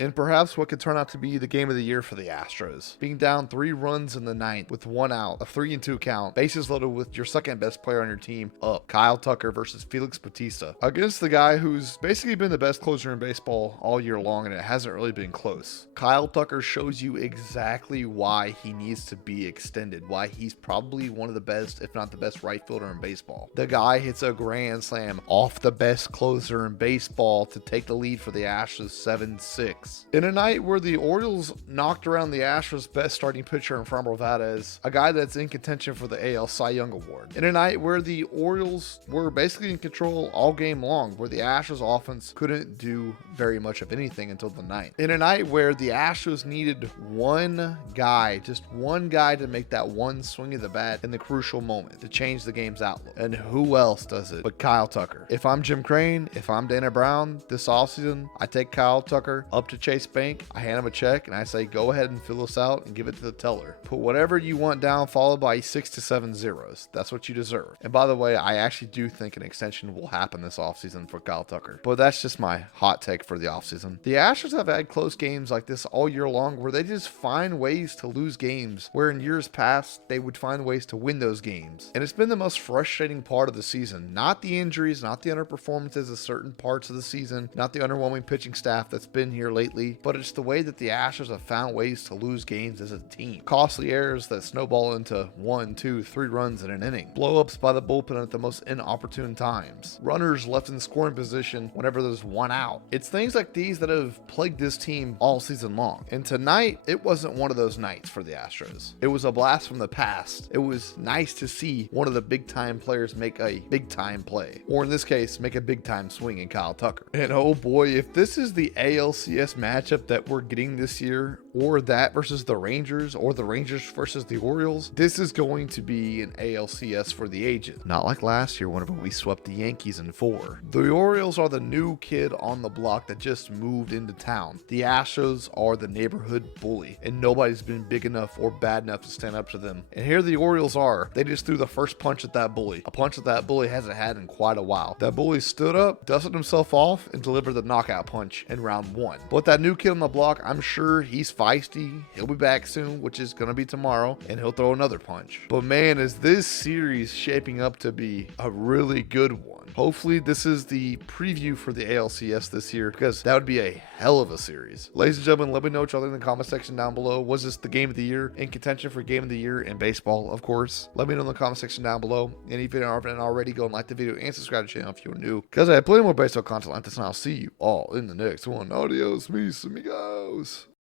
and perhaps what could turn out to be the game of the year for the Astros. Being down 3 runs in the ninth with 1 out, a 3-2 count, bases loaded with your second best player on your team up, Kyle Tucker versus Felix Bautista, against the guy who's basically been the best closer in baseball all year long, and it hasn't really been close. Kyle Tucker shows you exactly why he needs to be extended, why he's probably one of the best, if not the best right fielder in baseball. The guy hits a grand slam off the best closer in baseball to take the lead for the Astros 7-6. In a night where the Orioles knocked around the Astros' best starting pitcher in Framber Valdez, a guy that's in contention for the AL Cy Young Award. In a night where the Orioles were basically in control all game long, where the Astros offense couldn't do very much of anything until the ninth. In a night where the Astros needed one guy, just one guy to make that one swing of the bat in the crucial moment to change the game's outlook. And who else does it but Kyle Tucker? If I'm Jim Crane, if I'm Dana Brown this offseason, I take Kyle Tucker up to Chase Bank, I hand him a check, and I say, go ahead and fill us out and give it to the teller. Put whatever you want down, followed by 6 to 7 zeros. That's what you deserve. And by the way, I actually do think an extension will happen this offseason for Kyle Tucker. But that's just my hot take for the offseason. The Astros have had close games like this all year long where they just find ways to lose games, where in years past, they would find ways to win those games. And it's been the most frustrating part of the season. Not the injuries, not the underperformances of certain parts of the season, not the underwhelming pitching staff that's been here lately, but it's the way that the Astros have found ways to lose games as a team. Costly errors that snowball into 1, 2, 3 runs in an inning. Blow-ups by the bullpen at the most inopportune times. Runners left in scoring position whenever there's 1 out. It's things like these that have plagued this team all season long. And tonight, it wasn't one of those nights for the Astros. It was a blast from the past. It was nice to see one of the big-time players make a big-time play. Or in this case, make a big-time swing in Kyle Tucker. And oh boy, if this is the ALCS matchup that we're getting this year, or that versus the Rangers, or the Rangers versus the Orioles, this is going to be an ALCS for the ages. Not like last year whenever we swept the Yankees in 4. The Orioles are the new kid on the block that just moved into town. The Astros are the neighborhood bully, and nobody's been big enough or bad enough to stand up to them. And here the Orioles are. They just threw the first punch at that bully. A punch that bully hasn't had in quite a while. That bully stood up, dusted himself off, and delivered the knockout punch in round 1. But that new kid on the block, I'm sure he's feisty. He'll be back soon, which is going to be tomorrow, and he'll throw another punch. But man, is this series shaping up to be a really good one. Hopefully this is the preview for the ALCS this year, because that would be a hell of a series. Ladies and gentlemen, let me know what y'all think in the comment section down below. Was this the game of the year, in contention for game of the year in baseball, of course? Let me know in the comment section down below. And if you haven't already, go and like the video and subscribe to the channel if you're new, because I have plenty more baseball content like this, and I'll see you all in the next one. Adios, mis amigos.